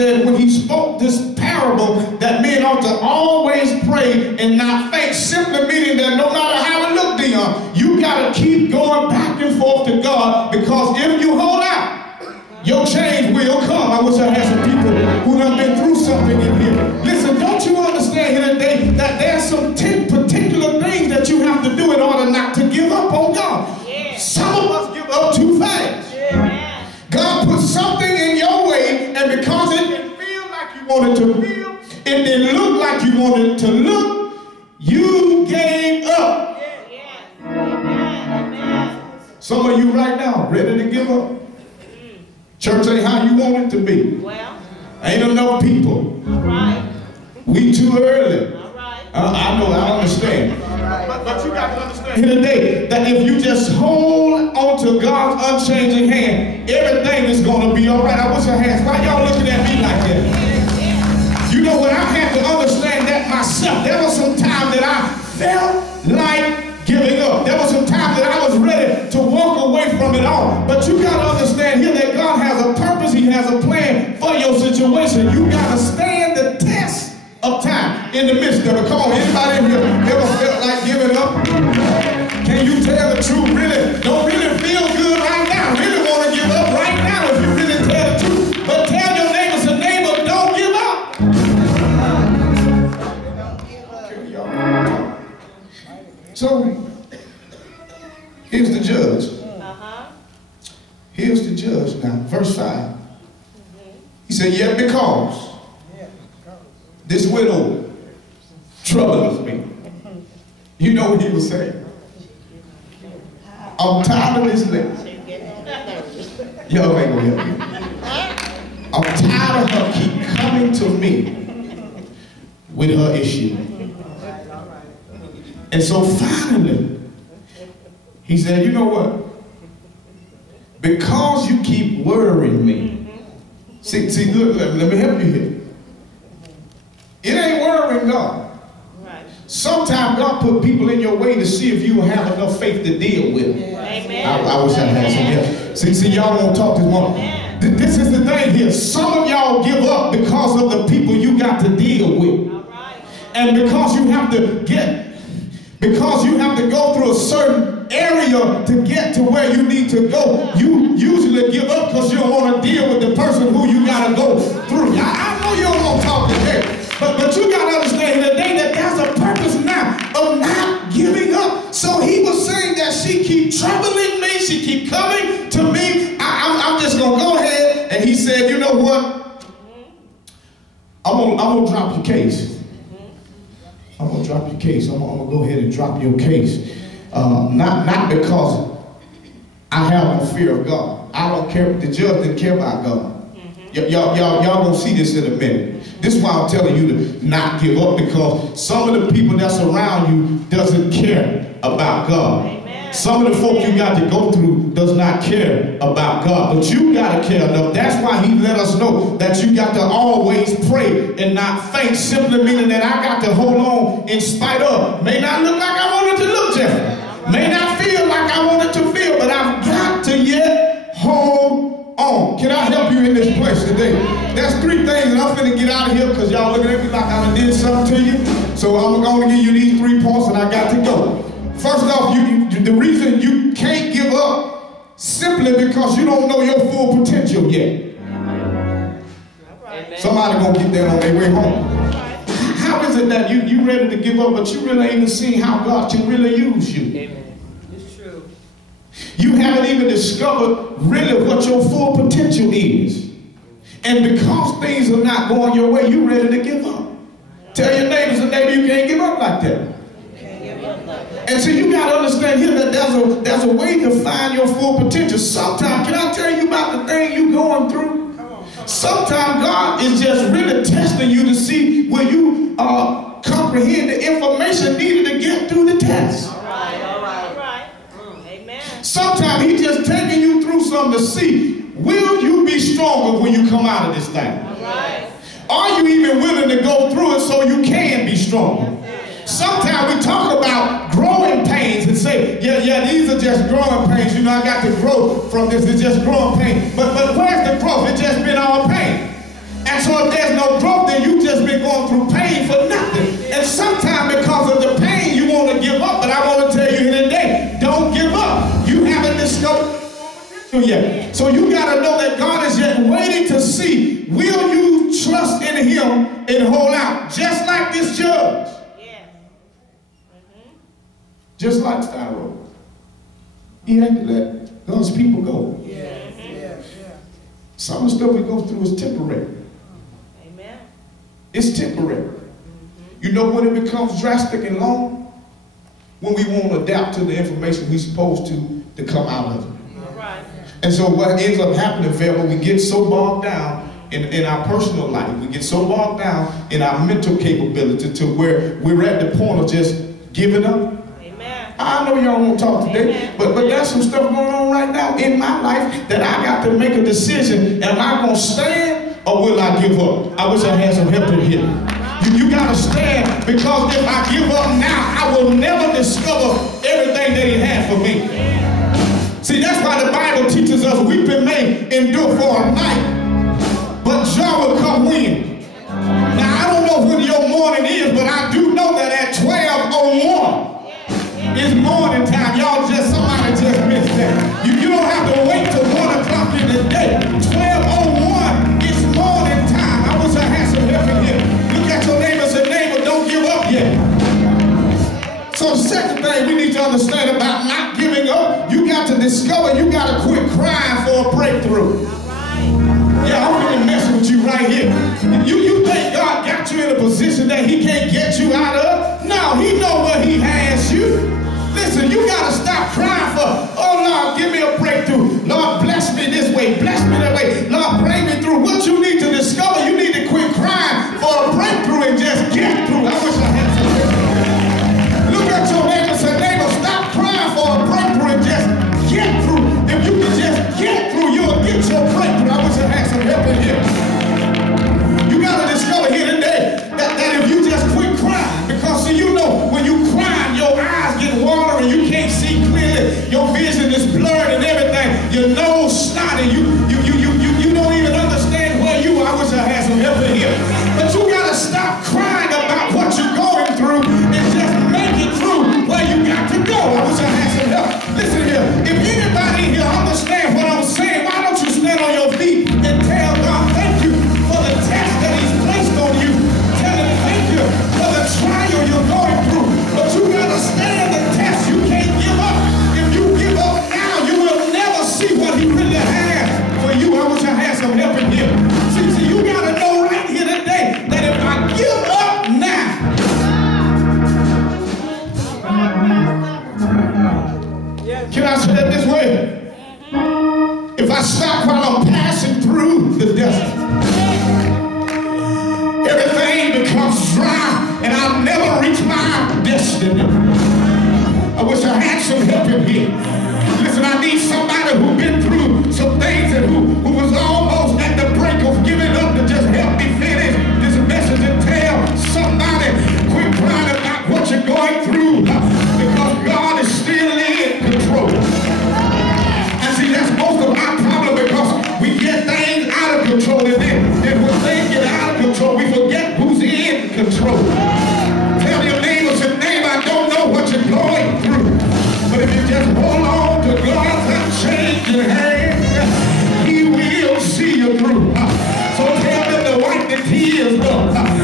said when he spoke this parable that men ought to always pray and not faint, simply meaning that no matter how it looked, Dion, you got to keep going back and forth to God, because if you hold out, your change will come. I wish I had some people who done been through something in here. Listen, don't you understand here today that there's some 10 particular things that you have to do in order not to give up on God? Yeah. Some of us give up too fast. Yeah. God put something in your way, and because it didn't feel like you wanted to feel, it didn't look like you wanted it to look, you gave up. Yeah. Some of you right now ready to give up. Church ain't how you want it to be. Well, ain't enough people. All right. We too early. All right. I know, I understand. But you got to understand here today that if you just hold on to God's unchanging hand, everything is going to be all right. I wish I had. Why y'all looking at me like that? You know what? I had to understand that myself. There was some time that I felt like giving up. There was some time that I was ready to walk away from it all. But you got to understand here that God has a purpose. He has a plan for your situation. You got to stand the test of time in the midst of it. Come on, anybody in here ever felt like giving up? Can you tell the truth? Really, don't really feel good right now. Really want to give up right now if you really tell the truth. But tell your neighbors and neighbor, don't give up. So, here's the judge. Here's the judge now, verse 5. He said, yet because this widow troubles me. You know what he was saying? I'm tired of this lady. Y'all ain't gonna help me. I'm tired of her keep coming to me with her issue. And so finally, he said, you know what? Because you keep worrying me. See, look, let me help you here. It ain't worrying God. Sometimes God put people in your way to see if you have enough faith to deal with it. I wish I had some help. See, y'all won't talk this morning. This is the thing here. Some of y'all give up because of the people you got to deal with. And because you have to go through a certain area to get to where you need to go, you usually give up because you don't want to deal with the person who you got to go through. I know you don't want to talk today, but you got to understand today that there's a purpose now of not giving up. So he was saying that she keep troubling me, she keep coming to me. I'm just going to go ahead. And he said, you know what? I'm gonna drop your case. I'm going to drop your case. I'm going to go ahead and drop your case. Not because I have no fear of God. I don't care. The judge didn't care about God. Y'all going to see this in a minute. This is why I'm telling you to not give up, because some of the people that's around you doesn't care about God. Amen. Some of the folk you got to go through does not care about God. But you got to care enough. That's why he let us know that you got to always pray and not faint, simply meaning that I got to hold on in spite of. May not look like I wanted to look, Jeffrey. May not feel like I wanted to feel, but I've got to yet hold on. Can I help you in this place today? There's 3 things, and I'm finna get out of here because y'all looking at me like I done did something to you. So I'm going to give you these 3 points, and I got to go. First off, the reason you can't give up simply because you don't know your full potential yet. Somebody gonna get that on their way home. How is it that you ready to give up, but you really ain't even seen how God can really use you? Amen. It's true. You haven't even discovered really what your full potential is. And because things are not going your way, you ready to give up. Tell your neighbors and neighbor you can't give up like that. And so you got to understand here that there's a way to find your full potential. Sometimes, can I tell you about the thing you're going through? Sometimes God is just really testing you to see will you comprehend the information needed to get through the test. All right. Amen. Sometimes he's just taking you through something to see, will you be stronger when you come out of this thing? All right. Are you even willing to go through it so you can be stronger? Sometimes we talk about growing pains and say, yeah, these are just growing pains. You know, I got to grow from this. It's just growing pain. But where's the growth? It's just been all pain. And And so if there's no growth, then you just been going through pain for nothing. And sometimes because of the pain, you want to give up. But I want to tell you here today, don't give up. You haven't discovered yet. So you got to know that God is yet waiting to see, will you trust in him and hold out? Just like this judge. Just like Pharaoh. He had to let God's people go. Some of the stuff we go through is temporary. Amen. It's temporary. You know when it becomes drastic and long? When we won't adapt to the information we're supposed to come out of it. All right. And so what ends up happening, Pharaoh, we get so bogged down in our personal life. We get so bogged down in our mental capability to where we're at the point of just giving up. I know y'all won't talk today, but there's some stuff going on right now in my life that I got to make a decision. Am I going to stand or will I give up? I wish I had some help in here. You got to stand, because if I give up now, I will never discover everything that he had for me. See, that's why the Bible teaches us weeping may endure for a night, but joy will come when. Now, I don't know when your morning is, but I do know that at 12:01, it's morning time. Y'all somebody just missed that. You don't have to wait till 1 o'clock in the day. 12:01, it's morning time. I wish I had some help in here. Look at your neighbor and say, neighbor, don't give up yet. So the second thing we need to understand about not giving up, you got to discover, you got to quit crying for a breakthrough. Yeah, I'm really messing with you right here. You think God got you in a position that he can't get you out of? No, he knows where he has you. Listen, you got to stop crying for, oh, Lord, give me a breakthrough. Lord, bless me this way, bless me that way. Lord, bring me through. What you need to discover, you need to quit crying for a breakthrough and just get through. I wish I had some. Look at your neighbor and say, neighbor, stop crying for a breakthrough and just get through. If you can just get through, you'll get your breakthrough. I wish I had some help in here. You got to discover here today that if you just quit crying, because see, you know, when you cry, your eyes get watery, you can't see clearly, your vision is blurred and everything, your nose snotty, you don't even understand where you are. I wish I had some help in here. But you got to stop crying about what you're going through and just make it through where you got to go. I wish I had some help. Listen here, if anybody here understand what I'm saying, why don't you stand on your feet and tell God thank you for the test that he's placed on you. Tell him thank you for the trial you're going through. But you got to stand the test. You can't give up. If you give up now, you will never see what he really has for you. I wish I had some help in here. See, you got to know right here today that if I give up now, can I say it this way? If I stop while I'm passing through the desert, everything becomes dry and I'll never reach my destiny. I wish I had some help in here. Listen, I need somebody who's been through some things and who was almost at the brink of giving up to just help me finish this message and tell somebody, quit crying about what you're going through, because God is still in control. And see, that's most of our problem, because we get things out of control, and then when things get out of control, we forget who's in control. Tell your neighbors and neighbor, I don't know what you're going through, but if you just hold on to God's unchanging hand, he will see you through. So tell them to wipe the tears up.